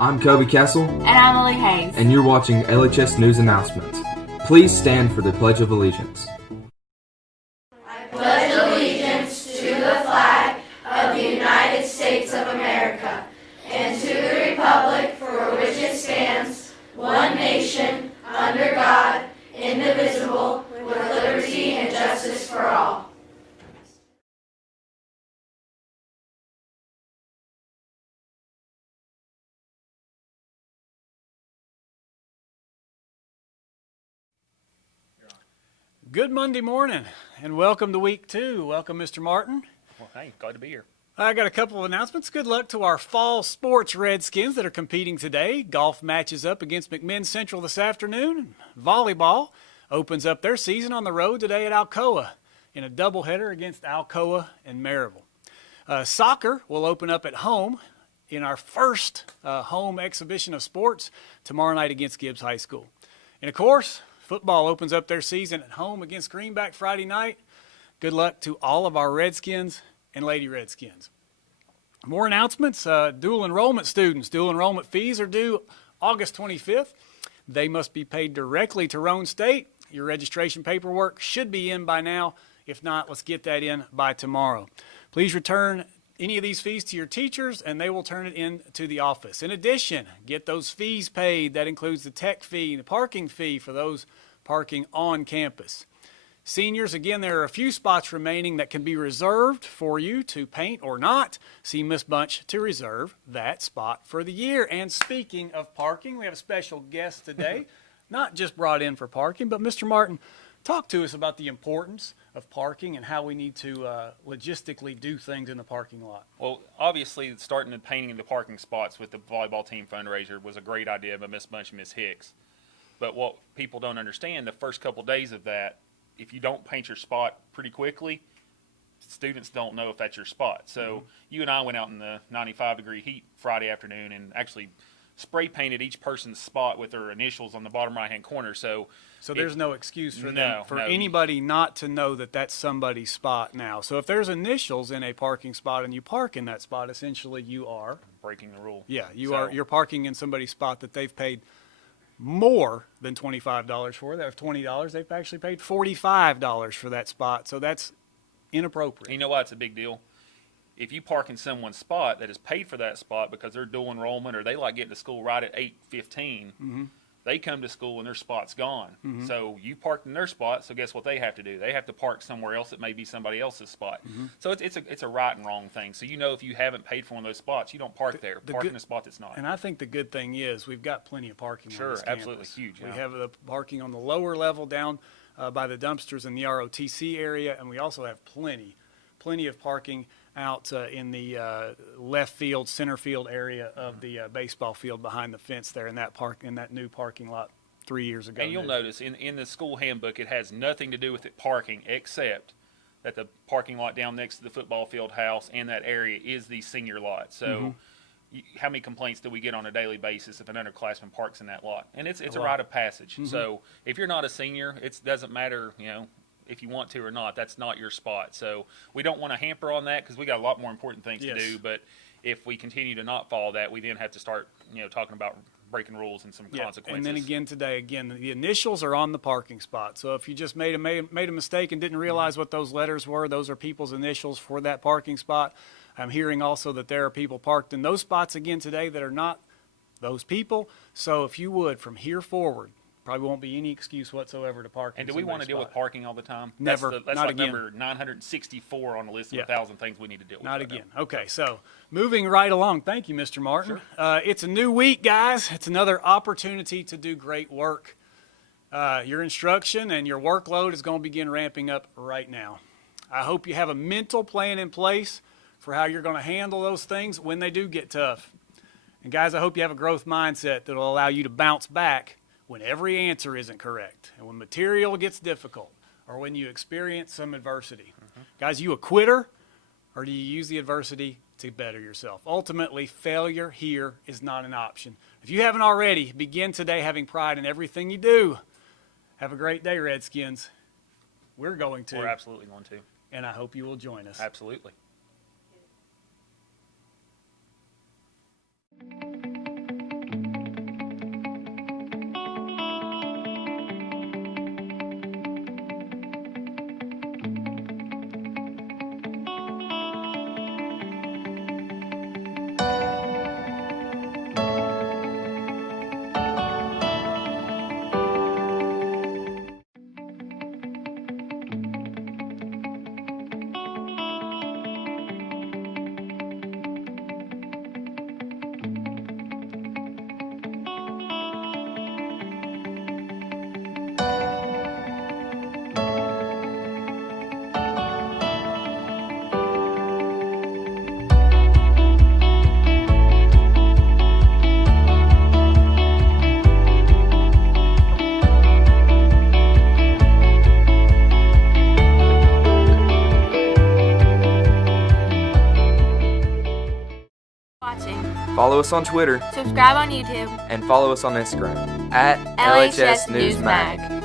I'm Kobe Kessel. And I'm Lily Hayes. And you're watching LHS News Announcements. Please stand for the Pledge of Allegiance. I pledge allegiance to the flag of the United States of America and to the republic for which it stands, one nation, under God, indivisible, with liberty and justice for all. Good Monday morning, and welcome to week 2. Welcome, Mr. Martin. Well, hey, glad to be here. I got a couple of announcements. Good luck to our fall sports Redskins that are competing today. Golf matches up against McMinn Central this afternoon. Volleyball opens up their season on the road today at Alcoa in a doubleheader against Alcoa and Maryville. Soccer will open up at home in our first home exhibition of sports tomorrow night against Gibbs High School. And, of course, football opens up their season at home against Greenback Friday night. Good luck to all of our Redskins and Lady Redskins. More announcements. Dual enrollment students. Dual enrollment fees are due August 25th. They must be paid directly to Roane State. Your registration paperwork should be in by now. If not, let's get that in by tomorrow. Please return any of these fees to your teachers, and they will turn it in to the office. In addition, get those fees paid. That includes the tech fee and the parking fee for those parking on campus. Seniors, again, there are a few spots remaining that can be reserved for you to paint or not. See Miss Bunch to reserve that spot for the year. And speaking of parking, we have a special guest today, not just brought in for parking, but Mr. Martin, talk to us about the importance of parking and how we need to logistically do things in the parking lot. Well, obviously, starting and painting the parking spots with the volleyball team fundraiser was a great idea by Miss Bunch and Miss Hicks. But what people don't understand, the first couple days of that, if you don't paint your spot pretty quickly, students don't know if that's your spot. So you and I went out in the 95-degree heat Friday afternoon and actually spray painted each person's spot with their initials on the bottom right-hand corner. So there's no excuse for anybody not to know that that's somebody's spot now. So if there's initials in a parking spot and you park in that spot, essentially you are breaking the rule. Yeah, you're parking in somebody's spot that they've paid more than $25 for. They have $20. They've actually paid $45 for that spot. So that's inappropriate. You know why it's a big deal? If you park in someone's spot that is paid for that spot because they're dual enrollment or they like getting to school right at 8:15, they come to school and their spot's gone. So you parked in their spot, so guess what they have to do? They have to park somewhere else that may be somebody else's spot. So it's a right and wrong thing. So you know if you haven't paid for one of those spots, you don't park there. Park in a spot that's not. And I think the good thing is we've got plenty of parking on this absolutely campus. Huge. We have the parking on the lower level down by the dumpsters in the ROTC area, and we also have plenty of parking out in the left field, center field area of the baseball field behind the fence there in that new parking lot 3 years ago. And you'll notice in the school handbook, it has nothing to do with it parking except that the parking lot down next to the football field house and that area is the senior lot. So how many complaints do we get on a daily basis if an underclassman parks in that lot? And it's a rite of passage. So if you're not a senior, it doesn't matter, if you want to or not, that's not your spot. So we don't want to hamper on that because we got a lot more important things to do. But if we continue to not follow that, we then have to start, talking about breaking rules and some consequences. And then again today, the initials are on the parking spot. So if you just made a mistake and didn't realize what those letters were, those are people's initials for that parking spot. I'm hearing also that there are people parked in those spots again today that are not those people. So if you would, from here forward, probably won't be any excuse whatsoever to park. And do we want to deal with parking all the time? Never. That's not like again. Number 964 on the list of 1,000 things we need to deal with. Not again. Okay, so moving right along. Thank you, Mr. Martin. Sure. It's a new week, guys. It's another opportunity to do great work. Your instruction and your workload is going to begin ramping up right now. I hope you have a mental plan in place for how you're going to handle those things when they do get tough. And guys, I hope you have a growth mindset that will allow you to bounce back when every answer isn't correct and when material gets difficult or when you experience some adversity. Guys, you a quitter or do you use the adversity to better yourself? Ultimately, failure here is not an option. If you haven't already, begin today having pride in everything you do. Have a great day, Redskins. We're going to. We're absolutely going to. And I hope you will join us. Absolutely. watching. Follow us on Twitter Subscribe on YouTube. and follow us on Instagram at LHS News Mag.